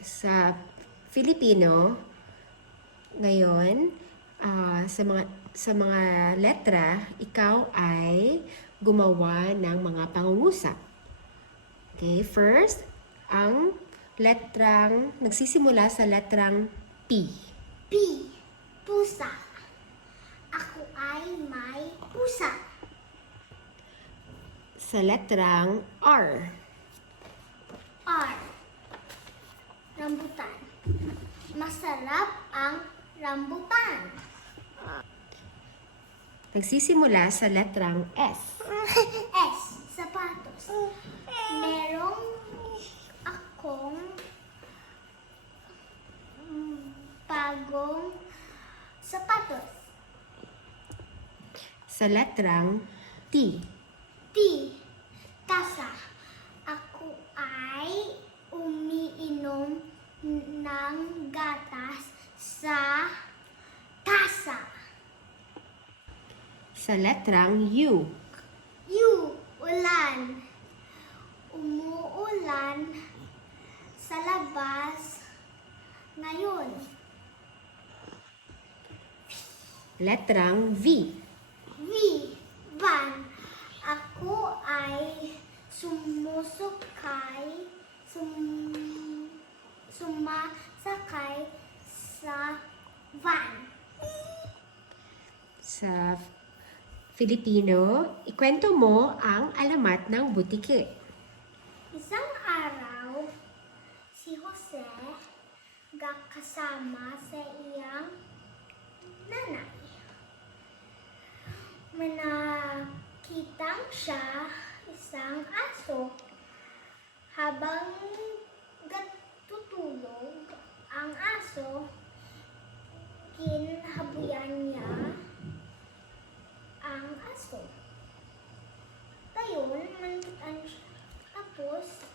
Sa Filipino, ngayon, sa mga letra, ikaw ay gumawa ng mga pangungusap. Okay, first, ang nagsisimula sa letrang P. P. Pusa. Ako ay may pusa. Sa letrang R. R. Rambutan. Masarap ang rambutan. Nagsisimula sa letrang S. S. Sapatos. Merong akong bagong sapatos. Sa letrang T. T. Tasa. Ako ay umiinom ng gatas sa tasa. Sa letrang U. U. Ulan. Umuulan sa labas ngayon. Letrang V. V. Van. Ako ay sumasakay sa van. Sa Filipino, ikwento mo ang alamat ng butike. Isang araw, si Jose kasama sa iyang nanay. Manakitang siya isang aso. Habang tutulog ang aso, kinhabuyan niya ang aso. Tayon, manikitaan siya. Tapos,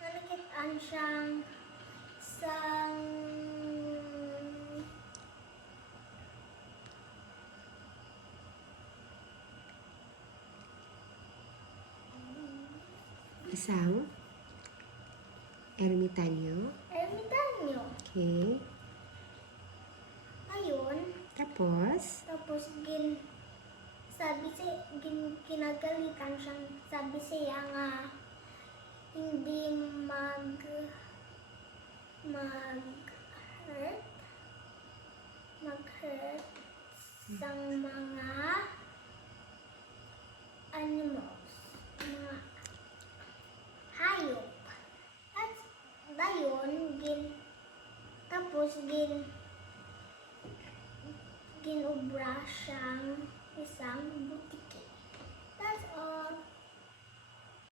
manikitaan siyang Isang ermitanyo. ermitanyo. Okay. Ayun, Tapos, kinagalitan siyang, sabi siya nga, hindi mag-hurt sa mga animals, mga hayop. At dayon, ginubra siyang isang